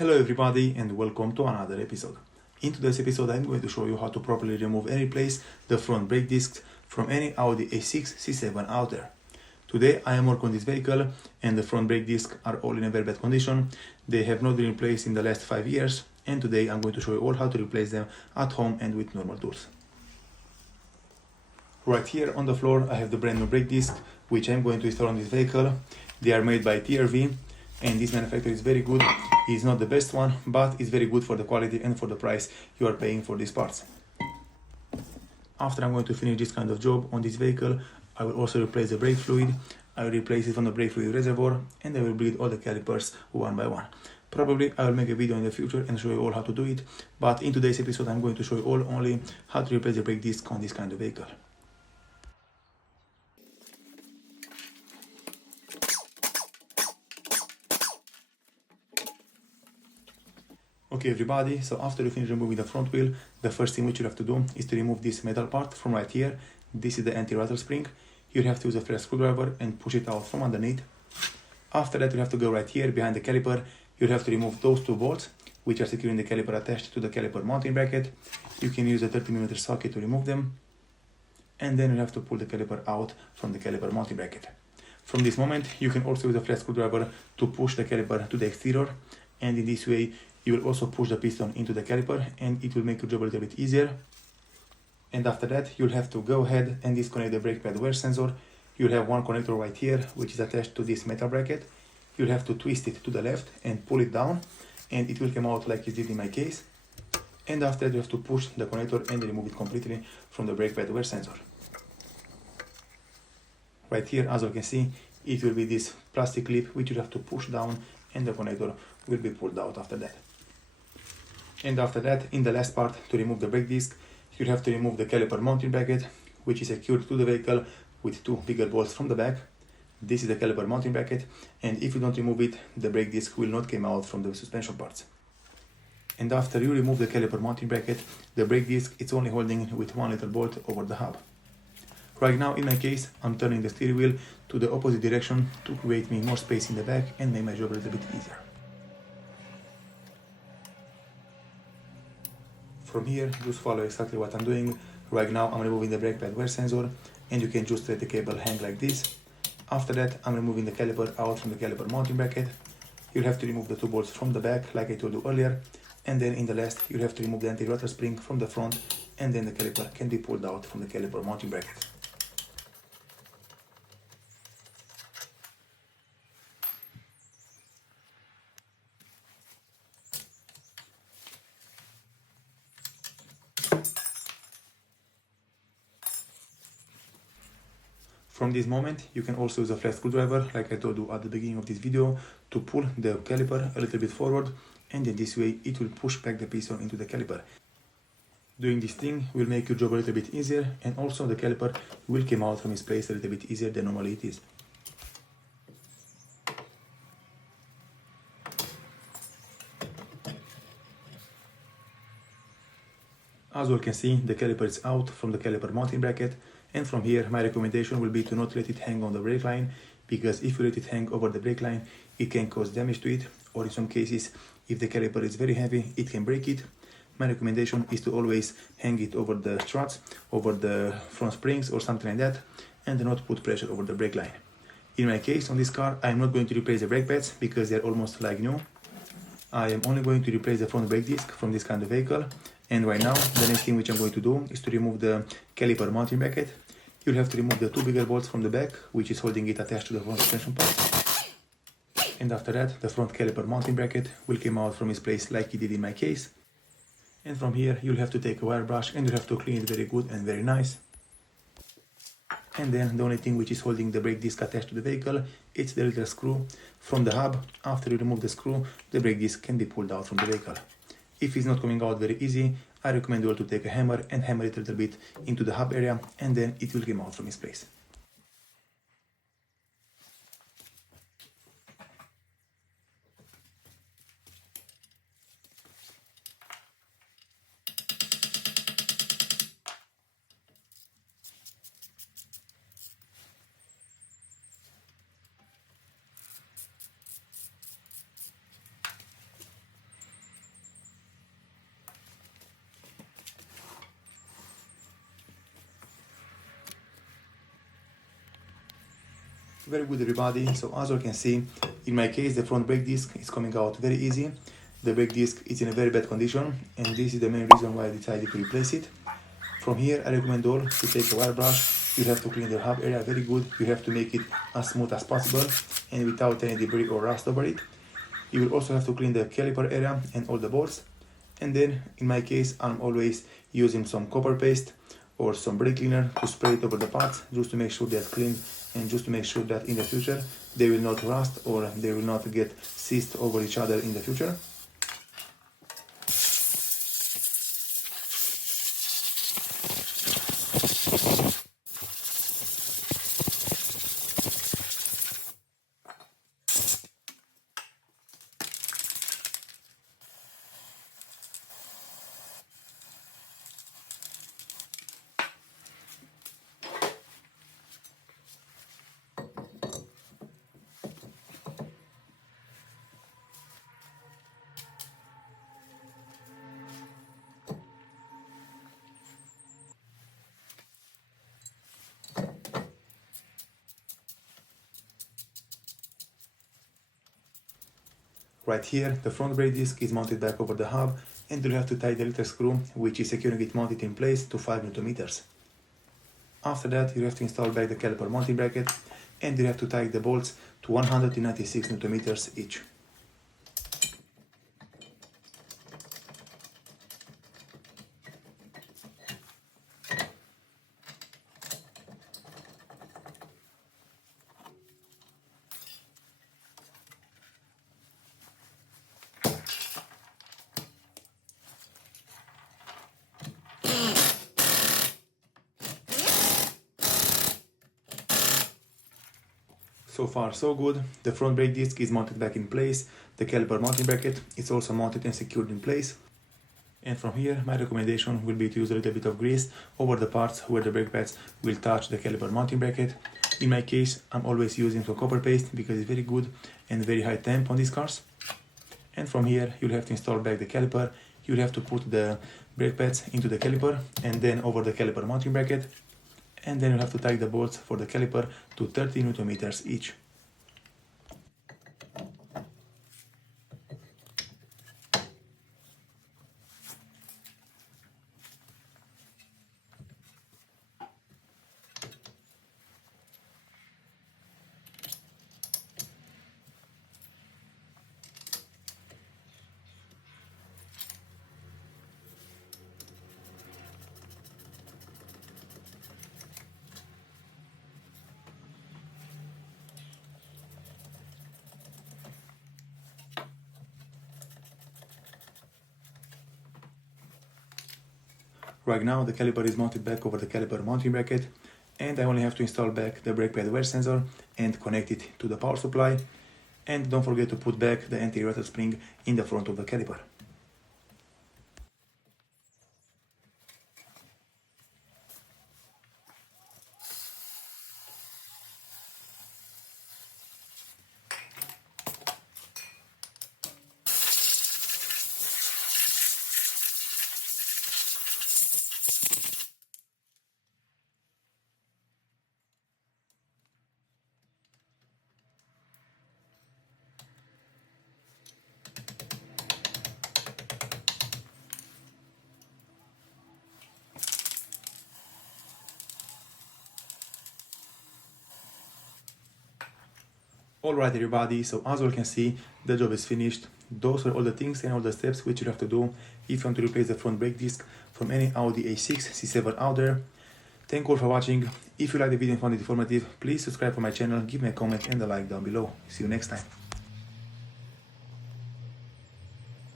Hello everybody and welcome to another episode. In today's episode I'm going to show you how to properly remove and replace the front brake discs from any Audi A6 C7 out there. Today I am working on this vehicle and the front brake discs are all in a very bad condition. They have not been replaced in the last 5 years and today I'm going to show you all how to replace them at home and with normal tools. Right here on the floor I have the brand new brake disc which I'm going to install on this vehicle. They are made by TRV. And this manufacturer is very good. It's not the best one, but it's very good for the quality and for the price you are paying for these parts. After I'm going to finish this kind of job on this vehicle, I will also replace the brake fluid. I will replace it from the brake fluid reservoir and I will bleed all the calipers one by one. Probably I will make a video in the future and show you all how to do it, but in today's episode I'm going to show you all only how to replace the brake disc on this kind of vehicle. Okay everybody, so after you finish removing the front wheel, the first thing which you have to do is to remove this metal part from right here. This is the anti-rattle spring. You have to use a flat screwdriver and push it out from underneath. After that you have to go right here behind the caliper. You have to remove those two bolts which are securing the caliper attached to the caliper mounting bracket. You can use a 30mm socket to remove them. And then you have to pull the caliper out from the caliper mounting bracket. From this moment you can also use a flat screwdriver to push the caliper to the exterior, and in this way you will also push the piston into the caliper and it will make your job a little bit easier. And after that you'll have to go ahead and disconnect the brake pad wear sensor. You'll have one connector right here which is attached to this metal bracket. You'll have to twist it to the left and pull it down and it will come out like it did in my case. And after that you have to push the connector and remove it completely from the brake pad wear sensor. Right here, as you can see, it will be this plastic clip which you have to push down and the connector will be pulled out after that. And after that, in the last part, to remove the brake disc, you have to remove the caliper mounting bracket, which is secured to the vehicle with two bigger bolts from the back. This is the caliper mounting bracket, and if you don't remove it, the brake disc will not come out from the suspension parts. And after you remove the caliper mounting bracket, the brake disc is only holding with one little bolt over the hub. Right now, in my case, I'm turning the steering wheel to the opposite direction to create me more space in the back and make my job a little bit easier. From here, just follow exactly what I'm doing. Right now, I'm removing the brake pad wear sensor and you can just let the cable hang like this. After that, I'm removing the caliper out from the caliper mounting bracket. You'll have to remove the two bolts from the back, like I told you earlier. And then in the last, you'll have to remove the anti-rattle spring from the front, and then the caliper can be pulled out from the caliper mounting bracket. From this moment, you can also use a flat screwdriver, like I told you at the beginning of this video, to pull the caliper a little bit forward, and in this way it will push back the piston into the caliper. Doing this thing will make your job a little bit easier, and also the caliper will come out from its place a little bit easier than normally it is. As you can see, the caliper is out from the caliper mounting bracket, and from here my recommendation will be to not let it hang on the brake line, because if you let it hang over the brake line, it can cause damage to it, or in some cases, if the caliper is very heavy, it can break it. My recommendation is to always hang it over the struts, over the front springs or something like that, and not put pressure over the brake line. In my case, on this car, I am not going to replace the brake pads because they are almost like new. I am only going to replace the front brake disc from this kind of vehicle. And right now, the next thing which I'm going to do is to remove the caliper mounting bracket. You'll have to remove the two bigger bolts from the back, which is holding it attached to the front suspension part. And after that, the front caliper mounting bracket will come out from its place like it did in my case. And from here, you'll have to take a wire brush and you'll have to clean it very good and very nice. And then the only thing which is holding the brake disc attached to the vehicle, it's the little screw from the hub. After you remove the screw, the brake disc can be pulled out from the vehicle. If it's not coming out very easy, I recommend you all to take a hammer and hammer it a little bit into the hub area, and then it will come out from its place. Very good, everybody. So as you can see, in my case, the front brake disc is coming out very easy. The brake disc is in a very bad condition, and this is the main reason why I decided to replace it. From here, I recommend all to take a wire brush. You have to clean the hub area very good. You have to make it as smooth as possible and without any debris or rust over it. You will also have to clean the caliper area and all the bolts. And then, in my case, I'm always using some copper paste or some brake cleaner to spray it over the parts just to make sure they're clean and just to make sure that in the future they will not rust or they will not get seized over each other in the future. Right here, the front brake disc is mounted back over the hub, and you'll have to tie the little screw, which is securing it mounted in place to 5 Nm. After that, you have to install back the caliper mounting bracket, and you have to tie the bolts to 196 Nm each. So far so good. The front brake disc is mounted back in place. The caliper mounting bracket is also mounted and secured in place. And from here, my recommendation will be to use a little bit of grease over the parts where the brake pads will touch the caliper mounting bracket. In my case, I'm always using some copper paste because it's very good and very high temp on these cars. And from here, you'll have to install back the caliper. You'll have to put the brake pads into the caliper and then over the caliper mounting bracket. And then you'll have to tie the bolts for the caliper to 30 Nm each. Right now, the caliper is mounted back over the caliper mounting bracket, and I only have to install back the brake pad wear sensor and connect it to the power supply. And don't forget to put back the anti-rattle spring in the front of the caliper. Alright everybody, so as you can see, the job is finished. Those are all the things and all the steps which you have to do if you want to replace the front brake disc from any Audi A6 C7 out there. Thank you all for watching. If you like the video and found it informative, please subscribe to my channel, give me a comment and a like down below. See you next time.